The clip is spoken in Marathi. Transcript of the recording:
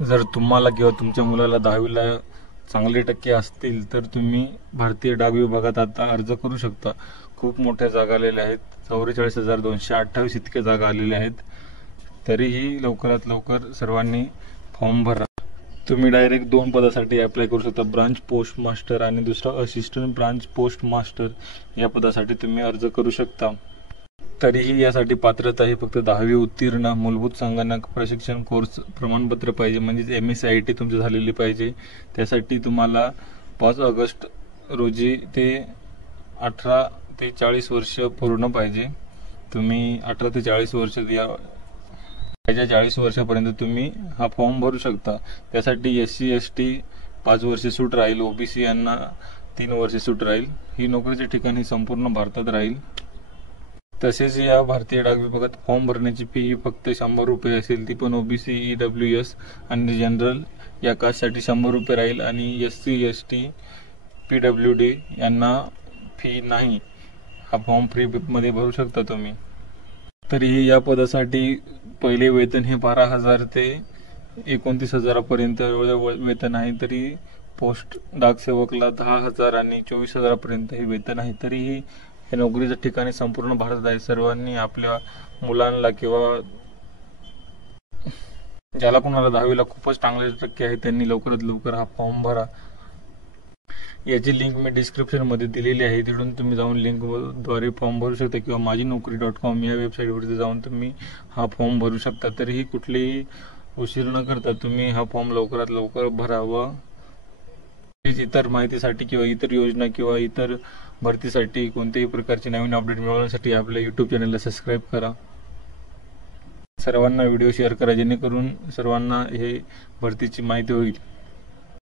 जर तुम्हाला किंवा तुमच्या मुलाला 10वीला चांगले टक्के असतील तर तुम्ही भारतीय डाक विभागात आता अर्ज करू शकता। खूप मोठ्या जागा आलेल्या आहेत, 44,228 इतक्या जागा आलेल्या आहेत। तरीही लवकरात लवकर सर्वांनी फॉर्म भरा। तुम्ही डायरेक्ट 2 पदासाठी अप्लाय करू शकता, ब्रांच पोस्ट मास्टर आणि दुसरा असिस्टंट ब्रांच पोस्ट मास्टर या पदासाठी तुम्ही अर्ज करू शकता। तरीही यासाठी पात्रता आहे फक्त 10वी उत्तीर्ण, मूलभूत संगणक प्रशिक्षण कोर्स प्रमाणपत्र पाहिजे, म्हणजे MSCIT तुमचं झालेली पाहिजे। त्यासाठी तुम्हाला 5 ऑगस्ट रोजी ते 18 ते 40 वर्ष पूर्ण पाहिजे। तुम्ही 18 ते 40 वर्ष या 40 वर्षापर्यंत तुम्ही हा फॉर्म भरू शकता। त्यासाठी SC ST 5 वर्ष सूट राहील, OBC यांना 3 वर्ष सूट राहील। ही नोकरीचे ठिकाण संपूर्ण भारतात राहील। तसेच या भारतीय डाक विभागात फॉर्म भरण्याची फी ही फक्त 100 रुपये असेल, ती पण OBC EWS आणि जनरल या कास्टसाठी 100 रुपये राहील आणि SC ST PWD यांना फी नाही। हा फॉर्म फ्री मध्ये भरू शकता तुम्ही। तरीही या पदासाठी पहिले वेतन हे 12,000 ते 29,000 पर्यंत वेतन आहे। तरी पोस्ट डाक सेवकला 10,000 आणि 24,000 पर्यंत हे वेतन आहे। तरीही हे नोकरीच्या ठिकाणी संपूर्ण भारतात आहे। सर्वांनी आपल्या मुलांना किंवा ज्याला कोणाला 10वीला खूपच चांगले टक्के आहेत त्यांनी लवकरात लवकर हा फॉर्म भरा। याची लिंक मी डिस्क्रिप्शन मध्ये दिलेली आहे, तिथून तुम्ही जाऊन लिंक द्वारे फॉर्म भरू शकता किंवा माझीनोकरी.com या वेबसाईटवरती जाऊन तुम्ही हा फॉर्म भरू शकता। तरीही कुठलीही उशीर न करता तुम्ही हा फॉर्म लवकरात लवकर भरावा। इतर माहितीसाठी किंवा इतर योजना किंवा इतर भरतीसाठी कोणत्याही प्रकारची नवीन अपडेट मिळवण्यासाठी आपल्या YouTube चॅनलला सबस्क्राईब करा। सर्वांना व्हिडिओ शेअर करा जेणेकरून सर्वांना हे भरतीची माहिती होईल।